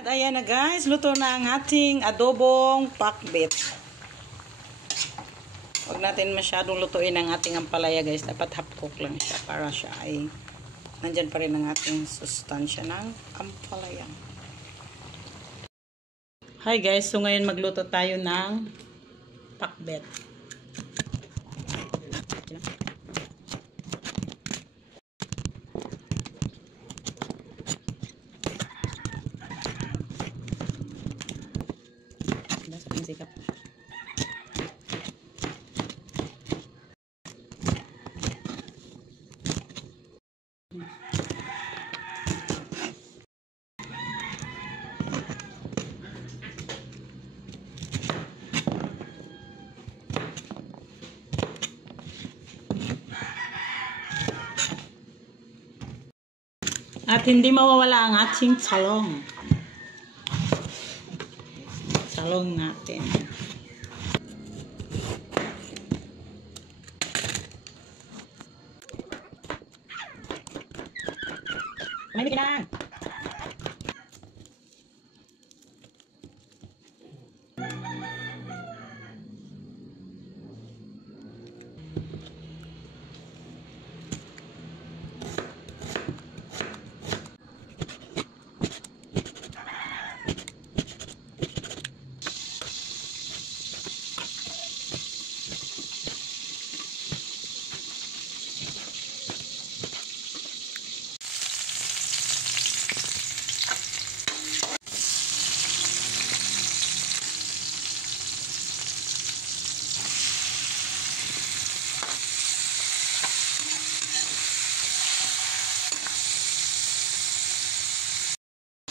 At ayan na guys, luto na ang ating adobong pakbet. Huwag natin masyadong lutuin ang ating ampalaya guys. Dapat half cook lang siya para siya ay nandyan pa rin ang ating sustansya ng ampalaya. Hi guys, so ngayon magluto tayo ng pakbet. Sikap. At hindi mawawala ang ating salong. Salong natin. May bikinan!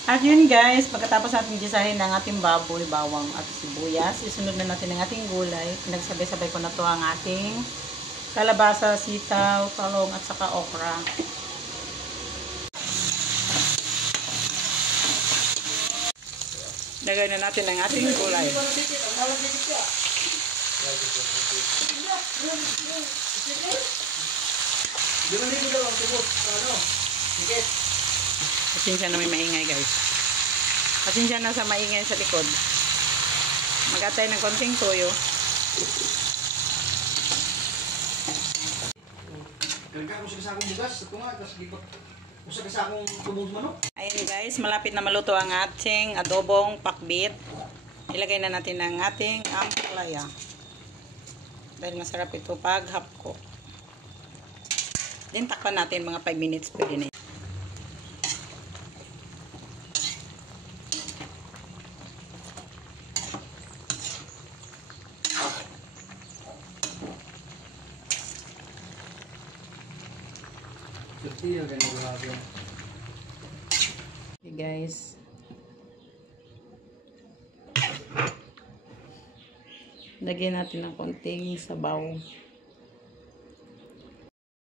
At yun guys, pagkatapos natin gisahin ang ating baboy, bawang at sibuyas, isunod na natin ang ating gulay. Pinagsabay-sabay ko na to ang ating kalabasa, sitaw, talong at saka okra. Lagay na natin ang ating gulay. Pasensya na may maingay guys. Pasensya na sa maingay sa likod. Mag-atay ng konting toyo. Karga ko sa akong bugas. Ito nga. Tapos lipat ko sa akong tubong manok. Ayan guys, malapit na maluto ang ating adobong pakbit. Ilagay na natin ang ating ampalaya. Dahil masarap ito pag half cook. Then takpan natin mga 5 minutes pwede na. Okay guys. Lagyan natin ng konting sabaw.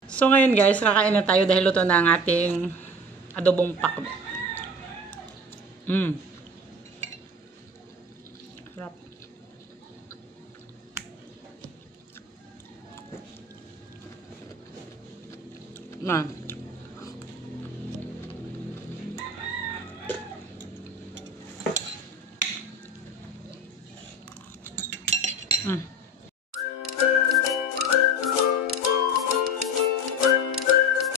So ngayon guys, kakain na tayo dahil luto na ang ating adobong pakbet. Sarap.